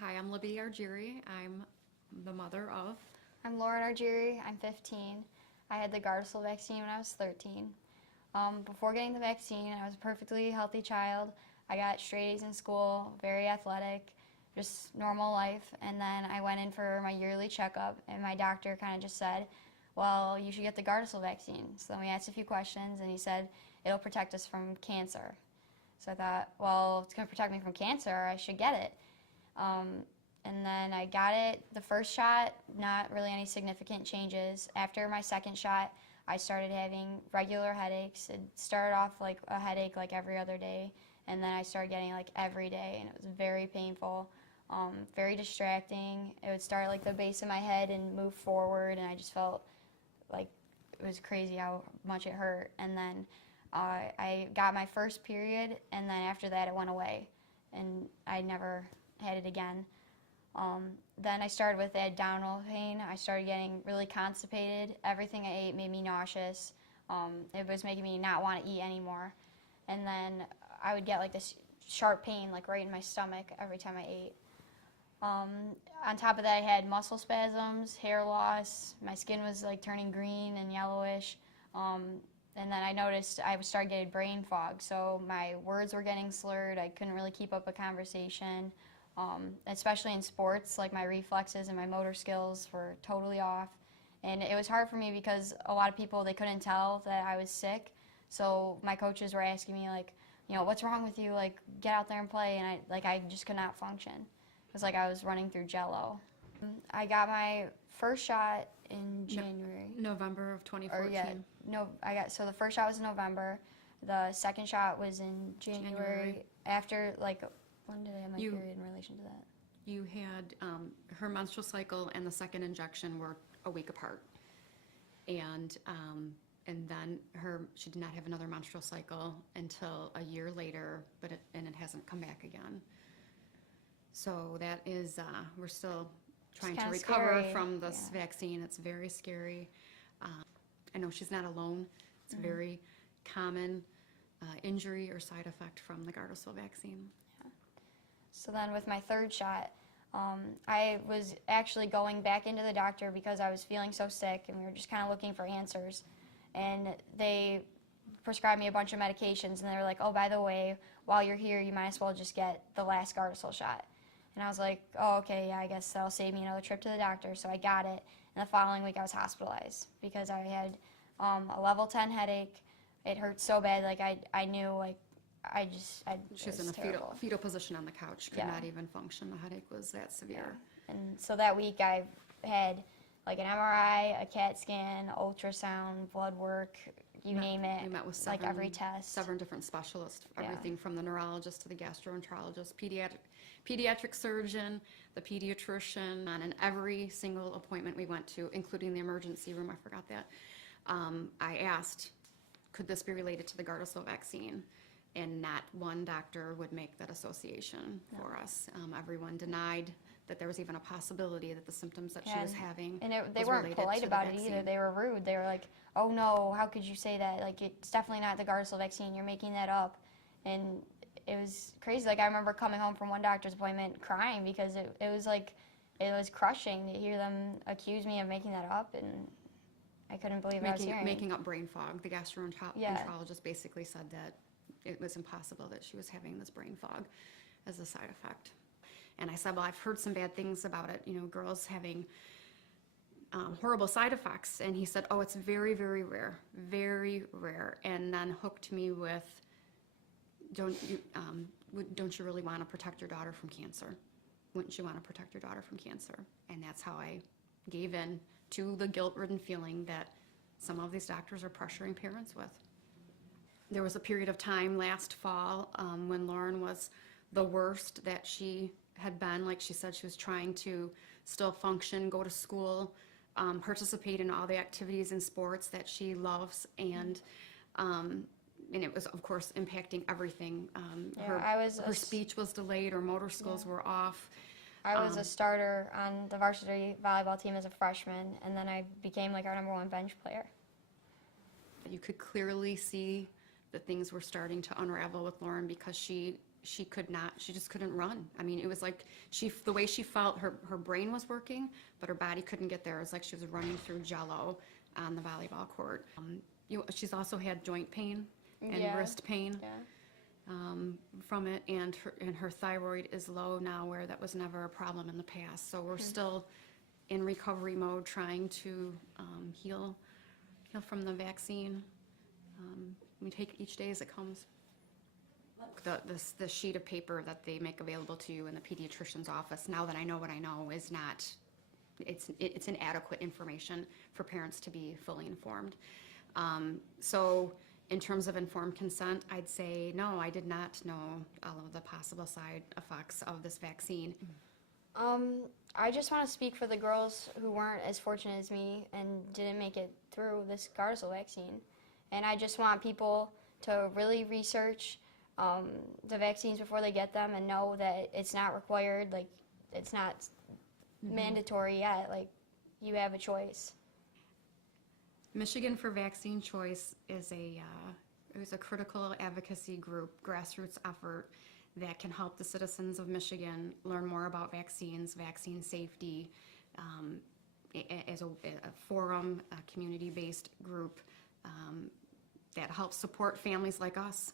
Hi, I'm Libby Argiri. I'm the mother of. I'm Lauren Argiri. I'm 15. I had the Gardasil vaccine when I was 13. Before getting the vaccine, I was a perfectly healthy child. I got straight A's in school, very athletic, just normal life. And then I went in for my yearly checkup, and my doctor kind of just said, well, you should get the Gardasil vaccine. So then we asked a few questions, and he said, it'll protect us from cancer. So I thought, well, it's going to protect me from cancer. I should get it. And then I got it the first shot, not really any significant changes. After my second shot, I started having regular headaches. It started off like a headache like every other day, and then I started getting like every day, and it was very painful, very distracting. It would start like the base of my head and move forward, and I just felt like it was crazy how much it hurt. And then I got my first period, and then after that it went away, and I never had it again. Then I started with abdominal pain. I started getting really constipated. Everything I ate made me nauseous. It was making me not want to eat anymore. And then I would get like this sharp pain like right in my stomach every time I ate. On top of that, I had muscle spasms, hair loss. My skin was like turning green and yellowish. And then I noticed I started getting brain fog. So my words were getting slurred. I couldn't really keep up a conversation. Especially in sports, like my reflexes and my motor skills were totally off. And it was hard for me because a lot of people, they couldn't tell that I was sick. So my coaches were asking me like, you know, what's wrong with you? Like, get out there and play. And I just could not function. It was like I was running through jello. I got my first shot in January. November of 2014. So the first shot was in November. The second shot was in January. After like, when did I have my period in relation to that? You had her menstrual cycle and the second injection were a week apart, and then she did not have another menstrual cycle until a year later, but it hasn't come back again. So that is we're still trying to recover from this vaccine. It's very scary. I know she's not alone. It's a very common injury or side effect from the Gardasil vaccine. So then with my third shot, I was actually going back into the doctor because I was feeling so sick, and we were just kind of looking for answers. And they prescribed me a bunch of medications, and they were like, oh, by the way, while you're here, you might as well just get the last Gardasil shot. And I was like, oh, okay, yeah, I guess that'll save me another trip to the doctor. So I got it, and the following week I was hospitalized because I had a level 10 headache. It hurt so bad, like I knew, like, she was in a fetal position on the couch, could not even function. The headache was that severe. Yeah. And so that week I had like an MRI, a CAT scan, ultrasound, blood work, you name it. We met with like every test. 7 different specialists, everything from the neurologist to the gastroenterologist, pediatric surgeon, the pediatrician, and every single appointment we went to, including the emergency room, I forgot that, I asked, could this be related to the Gardasil vaccine? And not one doctor would make that association for us. Everyone denied that there was even a possibility that the symptoms that she was having and they weren't polite about it either. They were rude. They were like, oh no, how could you say that? Like, it's definitely not the Gardasil vaccine. You're making that up. And it was crazy. Like, I remember coming home from one doctor's appointment crying because it was crushing to hear them accuse me of making that up, and I couldn't believe what I was hearing. Making up brain fog. The gastroenterologist basically said that it was impossible that she was having this brain fog as a side effect. And I said, well, I've heard some bad things about it, girls having horrible side effects. And he said, oh, it's very, very rare, and then hooked me with, don't you really want to protect your daughter from cancer? Wouldn't you want to protect your daughter from cancer? And that's how I gave in to the guilt-ridden feeling that some of these doctors are pressuring parents with. There was a period of time last fall when Lauren was the worst that she had been. Like she said, she was trying to still function, go to school, participate in all the activities and sports that she loves, and it was, of course, impacting everything. Her speech was delayed, her motor skills were off. I was a starter on the varsity volleyball team as a freshman, and then I became like our #1 bench player. You could clearly see that things were starting to unravel with Lauren because she she just couldn't run. I mean, it was like the way she felt, her brain was working, but her body couldn't get there. It was like she was running through jello on the volleyball court. She's also had joint pain and wrist pain from it, and her thyroid is low now, where that was never a problem in the past. So we're still in recovery mode, trying to heal from the vaccine. We take each day as it comes. The sheet of paper that they make available to you in the pediatrician's office, now that I know what I know, is not, it's inadequate information for parents to be fully informed. So in terms of informed consent, I'd say no, I did not know all of the possible side effects of this vaccine. I just want to speak for the girls who weren't as fortunate as me and didn't make it through this Gardasil vaccine. And I just want people to really research the vaccines before they get them and know that it's not required, like it's not mandatory yet, like you have a choice. Michigan for Vaccine Choice is it was a critical advocacy group, grassroots effort that can help the citizens of Michigan learn more about vaccines, vaccine safety, as a forum, a community-based group that helps support families like us